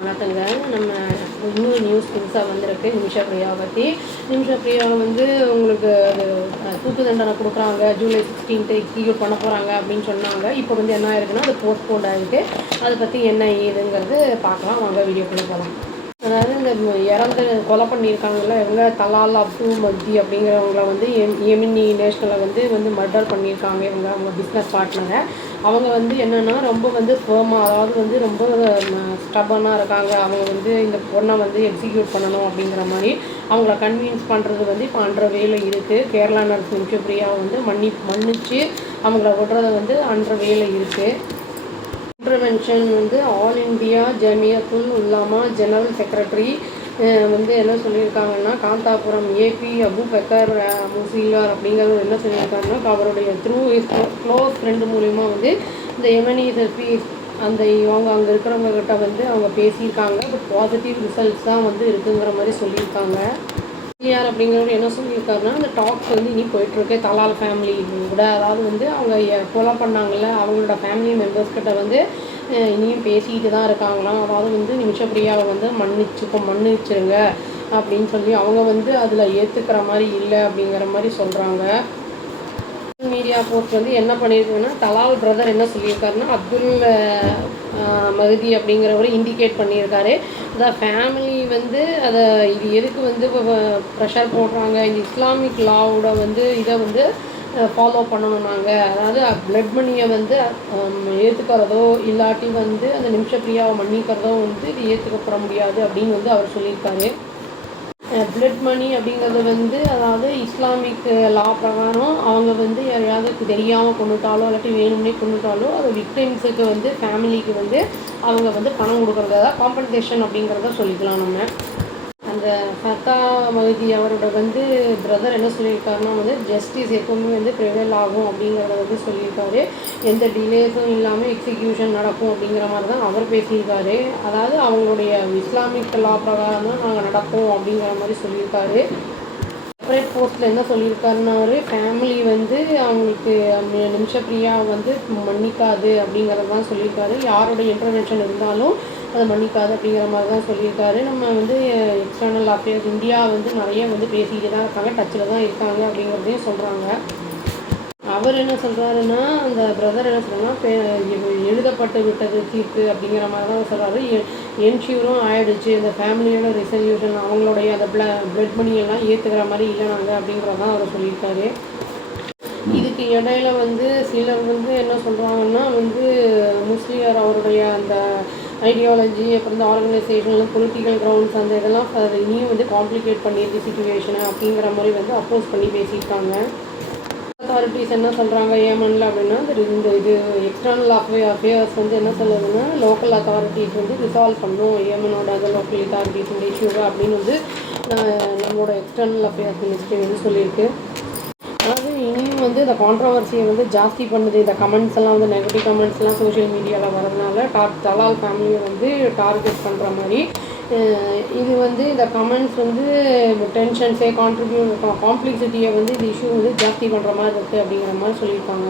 வணக்கங்க. நம்ம இன்னொரு நியூஸ் புதுசாக வந்திருக்கு நிமிஷா பிரியாவை பற்றி. நிமிஷா பிரியாவை வந்து உங்களுக்கு அது தூக்கு தண்டனை கொடுக்குறாங்க, ஜூலை 16 எக்ஸிக்யூட் பண்ண போகிறாங்க அப்படின்னு சொன்னாங்க. இப்போ வந்து என்ன ஆயிருக்குன்னா அது போஸ்ட்போன் ஆகிருக்கு. அதை பற்றி என்ன ஏதுங்கிறது பார்க்கலாம், வாங்க வீடியோக்குள்ளே போகலாம். அதாவது இந்த இறந்து கொலை பண்ணியிருக்காங்கல்ல இவங்க தலால் அப்துல் மக்தி அப்படிங்கிறவங்கள வந்து எமினி நேஷ்னலில் வந்து மர்டர் பண்ணியிருக்காங்க. அவங்க பிஸ்னஸ் பார்ட்னரை. அவங்க வந்து என்னென்னா ரொம்ப வந்து ஃபேமாக, அதாவது வந்து ரொம்ப ஸ்டபனாக இருக்காங்க. அவங்க வந்து இந்த பொண்ணை வந்து எக்ஸிக்யூட் பண்ணணும் அப்படிங்கிற மாதிரி அவங்கள கன்வின்ஸ் பண்ணுறது வந்து இப்போ அன்ற வேலை இருக்குது. கேரளா நர்ஸ் நிமிஷா பிரியாவை வந்து மன்னிச்சு அவங்கள விடுறத வந்து அன்ற வேலை இருக்குது. இன்டர்வென்ஷன் வந்து ஆல் இண்டியா ஜமியத்துல் உலமா ஜெனரல் செக்ரட்டரி வந்து என்ன சொல்லியிருக்காங்கன்னா, காந்தாபுரம் ஏபி அபுபக்கர் முசிலார் அப்படிங்கிறவர் என்ன சொல்லியிருக்காங்கன்னா, அவருடைய க்ளோஸ் ஃப்ரெண்டு மூலிமா வந்து இந்த எமனி அந்த இவங்க அங்கே இருக்கிறவங்கக்கிட்ட வந்து அவங்க பேசியிருக்காங்க. பட் பாசிட்டிவ் ரிசல்ட்ஸ் தான் வந்து இருக்குங்கிற மாதிரி சொல்லியிருக்காங்க. யார் அப்படிங்கிறவர் என்ன சொல்லியிருக்காருன்னா, அந்த டாக்ஸ் வந்து இனி போயிட்டுருக்கு தலால் ஃபேமிலி கூட. அதாவது வந்து அவங்க கொலை பண்ணாங்கள்ல அவங்களோட ஃபேமிலி மெம்பர்ஸ்கிட்ட வந்து இனியும் பேசிக்கிட்டு தான் இருக்காங்களாம். அதாவது வந்து நிமிஷா பிரியாவை வந்து மன்னிச்சிருங்க அப்படின்னு சொல்லி அவங்க வந்து அதில் ஏற்றுக்கிற மாதிரி இல்லை அப்படிங்கிற மாதிரி சொல்கிறாங்க. மீடியா போஸ்ட் வந்து என்ன பண்ணியிருக்குன்னா, தலால் பிரதர் என்ன சொல்லியிருக்காருன்னா, அப்துல் மஹதி அப்படிங்கிறவர் இண்டிகேட் பண்ணியிருக்காரு. அதான் ஃபேமிலி வந்து அதை இது எதுக்கு வந்து ப்ரெஷர் போடுறாங்க, இந்த இஸ்லாமிக் லாவோட வந்து இதை வந்து ஃபாலோ பண்ணணும் நாங்கள். அதாவது பிளட் மணியை வந்து ஏற்றுக்கிறதோ இல்லாட்டி வந்து அந்த நிமிஷா பிரியாவை மன்னிக்கிறதோ வந்து இது ஏற்றுக்கப்பட முடியாது அப்படின்னு வந்து அவர் சொல்லியிருக்காரு. பிளட் மணி அப்படிங்கிறது வந்து அதாவது இஸ்லாமிக் லா பிரகாரம் அவங்க வந்து யாரையாவது தெரியாமல் கொண்டுட்டாலோ இல்லாட்டி வேணும்னே கொண்டுட்டாலோ அது விக்டிம்ஸுக்கு வந்து ஃபேமிலிக்கு வந்து அவங்க வந்து பணம் கொடுக்குறதா காம்பன்சேஷன் அப்படிங்கிறத சொல்லிக்கலாம். நம்ம அந்த ஃபத்தா மஹதி அவரோட வந்து பிரதர் என்ன சொல்லியிருக்காருன்னா வந்து ஜஸ்டிஸ் எப்போவுமே வந்து ப்ரிவேல் ஆகும் அப்படிங்கிறத வந்து சொல்லியிருக்காரு. எந்த டிலேஸும் இல்லாமல் எக்ஸிக்யூஷன் நடக்கும் அப்படிங்கிற மாதிரி தான் அவர் பேசியிருக்காரு. அதாவது அவங்களுடைய இஸ்லாமிக் லா பிரகாரம் தான் நாங்கள் நடப்போம் அப்படிங்கிற மாதிரி சொல்லியிருக்காரு. செப்பரேட் போஸ்ட்டில் என்ன சொல்லியிருக்காருன்னாரு, ஃபேமிலி வந்து அவங்களுக்கு நிமிஷா பிரியா வந்து மன்னிக்காது அப்படிங்கிறது தான் சொல்லியிருக்காரு. யாரோட இன்டர்வென்ஷன் இருந்தாலும் அதை மன்னிக்காது அப்படிங்கிற மாதிரி தான் சொல்லியிருக்காரு. நம்ம வந்து எக்ஸ்டர்னல் அஃபேர்ஸ் இந்தியா வந்து நிறைய வந்து பேசிக்கிட்டு தான் இருக்காங்க, டச்சில் தான் இருக்காங்க அப்படிங்கிறதையும் சொல்கிறாங்க. அவர் என்ன சொல்கிறாருன்னா, அந்த பிரதர் என்ன சொல்கிறாங்கன்னா, எழுதப்பட்டு விட்டது தீர்ப்பு அப்படிங்கிற மாதிரி தான் சொல்கிறாரு. என்ஷூரும் ஆயிடுச்சு, இந்த ஃபேமிலியோட ரெசல்யூஷன் அவங்களுடைய அந்த பிளட் மணியெல்லாம் ஏற்றுக்கிற மாதிரி இல்லை நாங்கள் அப்படிங்கிறதான் அவர் சொல்லியிருக்காரு. இதுக்கு இடையில வந்து சிலர் வந்து என்ன சொல்கிறாங்கன்னா வந்து முஸ்லியார் அவருடைய அந்த ஐடியாலஜி அப்புறம் இந்த ஆர்கனைசேஷன் பொலிட்டிக்கல் கிரவுண்ட்ஸ் அந்த இதெல்லாம் இனியும் வந்து காம்ப்ளிகேட் பண்ணியிருக்கு சிச்சுவேஷனை அப்படிங்கிற மாதிரி வந்து அப்போஸ் பண்ணி பேசியிருக்காங்க. அத்தாரிட்டிஸ் என்ன சொல்கிறாங்க ஏமனில் அப்படின்னா, இந்த இது எக்ஸ்டர்னல் அஃபேர்ஸ் வந்து என்ன சொல்லுதுன்னா, லோக்கல் அத்தாரிட்டிஸ் வந்து ரிசால்வ் பண்ணும் ஏமனோட அந்த லோக்கல் அத்தாரிட்டிஸ் இந்த இஷ்யூவை அப்படின்னு வந்து நம்மளோட எக்ஸ்டர்னல் அஃபேர்ஸ் மினிஸ்ட்ரி வந்து சொல்லியிருக்கு. அதாவது இனியும் வந்து இந்த கான்ட்ரவர்சியை வந்து ஜாஸ்தி பண்ணுது. இந்த கமெண்ட்ஸ் எல்லாம் வந்து நெகட்டிவ் கமெண்ட்ஸ்லாம் சோஷியல் மீடியாவில் வரதுனால தலால் ஃபேமிலியை வந்து டார்கெட் பண்ணுற மாதிரி இது வந்து இந்த கமெண்ட்ஸ் வந்து டென்ஷன்ஸே காம்ப்ளெக்சிட்டியை வந்து இந்த இஷ்யூ வந்து ஜாஸ்தி பண்ணுற மாதிரி இருக்குது அப்படிங்கிற மாதிரி சொல்லியிருக்காங்க.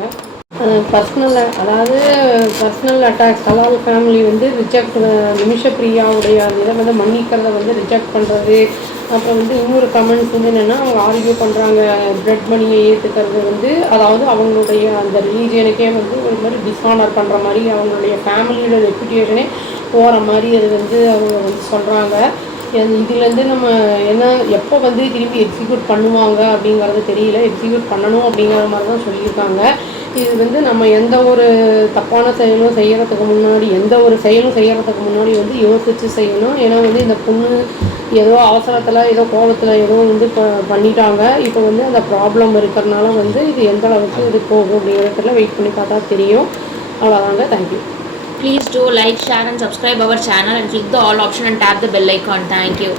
பர்சனல் அட்டாக்ஸ் தலால் ஃபேமிலி வந்து ரிஜெக்ட் நிமிஷா பிரியாவுடைய இதை வந்து மன்னிக்கிறத வந்து ரிஜெக்ட் பண்ணுறது. அப்புறம் வந்து இன்னொரு கமெண்ட்ஸ் வந்து என்னென்னா, அவங்க ஆர்கியூ பண்ணுறாங்க பிளட் மணியை ஏற்றுக்கிறது வந்து அதாவது அவங்களுடைய அந்த ரிலீஜியனுக்கே வந்து ஒரு மாதிரி டிஸ்ஆனர் பண்ணுற மாதிரி அவங்களுடைய ஃபேமிலியோட ரெப்யூட்டேஷனே போகிற மாதிரி அது வந்து அவங்க வந்து சொல்கிறாங்க. இதுலேருந்து நம்ம என்ன எப்போ வந்து திரும்பி எக்ஸிக்யூட் பண்ணுவாங்க அப்படிங்கிறது தெரியல. எக்ஸிக்யூட் பண்ணணும் அப்படிங்கிற மாதிரி தான் சொல்லியிருக்காங்க. இது வந்து நம்ம எந்த ஒரு தப்பான செயலும் செய்கிறதுக்கு முன்னாடி வந்து யோசித்து செய்யணும். ஏன்னா வந்து இந்த பொண்ணு ஏதோ அவசரத்தில் ஏதோ கோபத்தில் ஏதோ வந்து பண்ணிட்டாங்க. இப்போ வந்து அந்த ப்ராப்ளம் இருக்கிறதுனால வந்து இது எந்த அளவுக்கு இது போகும் அப்படிங்கிறதுல வெயிட் பண்ணி பார்த்தா தெரியும். அவ்வளோதாங்க. Thank you. Please do like, share and subscribe our channel and click the all option and tap the bell icon. Thank you.